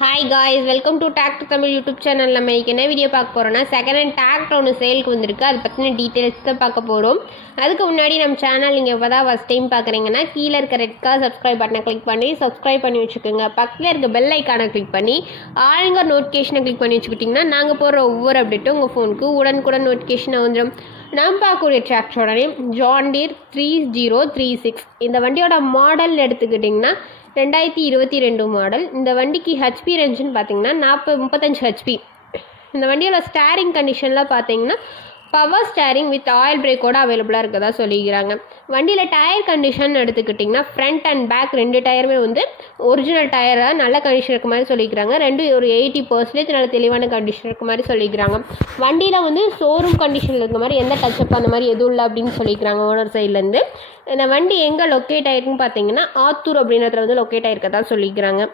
Hi guys, welcome to doctor Tamil YouTube channel. நம்ம இன்றைக்கி என்ன வீடியோ பார்க்க போகிறோன்னா, செகண்ட் ஹேண்ட் டிராக்டர் ஒன்று சேலுக்கு வந்திருக்கு. அதை பற்றின டீட்டெயில்ஸ் தான் பார்க்க போகிறோம். அதுக்கு முன்னாடி நம்ம சேனல் நீங்கள் இப்போ தான் ஃபஸ்ட் டைம் பார்க்குறீங்கன்னா கீழே இருக்க ரெட் கலர் சப்ஸ்கிரைப் பட்டனை கிளிக் பண்ணி சப்ஸ்கிரைப் பண்ணி வச்சுக்கோங்க. பக்கத்தில் இருக்க பெல் ஐக்கானை கிளிக் பண்ணி ஆளுங்க நோட்டிஃபிகேஷனை கிளிக் பண்ணி வச்சுக்கிட்டிங்கன்னா நாங்கள் போடுற ஒவ்வொரு அப்டேட்டும் உங்கள் ஃபோனுக்கு உடனுக்குடன் நோட்டிஃபிகேஷனை வந்துடும். நம்ம பார்க்கக்கூடிய டிராக்டரோட நேம் ஜான் டீர் 3036. இந்த வண்டியோட மாடல் எடுத்துக்கிட்டிங்கன்னா 2022 மாடல். இந்த வண்டிக்கு ஹெச்பி ரேஞ்சுன்னு பார்த்தீங்கன்னா 35 ஹெச்பி. இந்த வண்டியோட ஸ்டேரிங் கண்டிஷனில் பார்த்தீங்கன்னா பவர் ஸ்டேரிங் வித் ஆயில் பிரேக்கோட அவைலபிளாக இருக்கதா சொல்லிக்கிறாங்க. வண்டியில் டயர் கண்டிஷன் எடுத்துக்கிட்டிங்கன்னா ஃப்ரண்ட் அண்ட் பேக் ரெண்டு டயருமே வந்து ஒரிஜினல் டயராக நல்ல கண்டிஷன் இருக்க மாதிரி சொல்லிக்கிறாங்க. ரெண்டும் ஒரு 80% நல்ல தெளிவான கண்டிஷன் இருக்க மாதிரி சொல்லிக்கிறாங்க. வண்டியில் வந்து ஷோரூம் கண்டிஷனில் இருக்க மாதிரி எந்த டச்சப் அந்த மாதிரி எதுவும் இல்லை அப்படின்னு சொல்லிக்கிறாங்க ஓனர் சைட்லேருந்து. இந்த வண்டி எங்கே லொக்கேட் ஆகிருக்குன்னு பார்த்தீங்கன்னா ஆத்தூர் அப்படின்றதுல வந்து லொக்கேட் ஆகிருக்கதா சொல்லிக்கிறாங்க.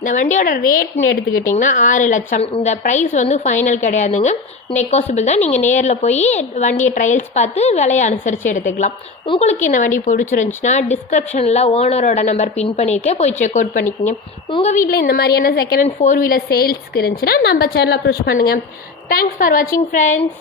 இந்த வண்டியோட ரேட்னு எடுத்துக்கிட்டிங்கன்னா 6 லட்சம். இந்த ப்ரைஸ் வந்து ஃபைனல் கிடையாதுங்க, நெகோசிபிள் தான். நீங்கள் நேரில் போய் வண்டியை ட்ரையல்ஸ் பார்த்து விலையை அனுசரித்து எடுத்துக்கலாம். உங்களுக்கு இந்த வண்டி பிடிச்சிருந்துச்சுன்னா டிஸ்கிரிப்ஷனில் ஓனரோட நம்பர் பின் பண்ணியிருக்கேன், போய் செக் அவுட் பண்ணிக்கோங்க. உங்கள் வீட்டில் இந்த மாதிரியான செகண்ட் ஹேண்ட் 4 வீலர் சேல்ஸ்க்கு இருந்துச்சுன்னா நம்ம சேனல் அப்ரோச் பண்ணுங்கள். தேங்க்ஸ் ஃபார் வாட்சிங் ஃப்ரெண்ட்ஸ்.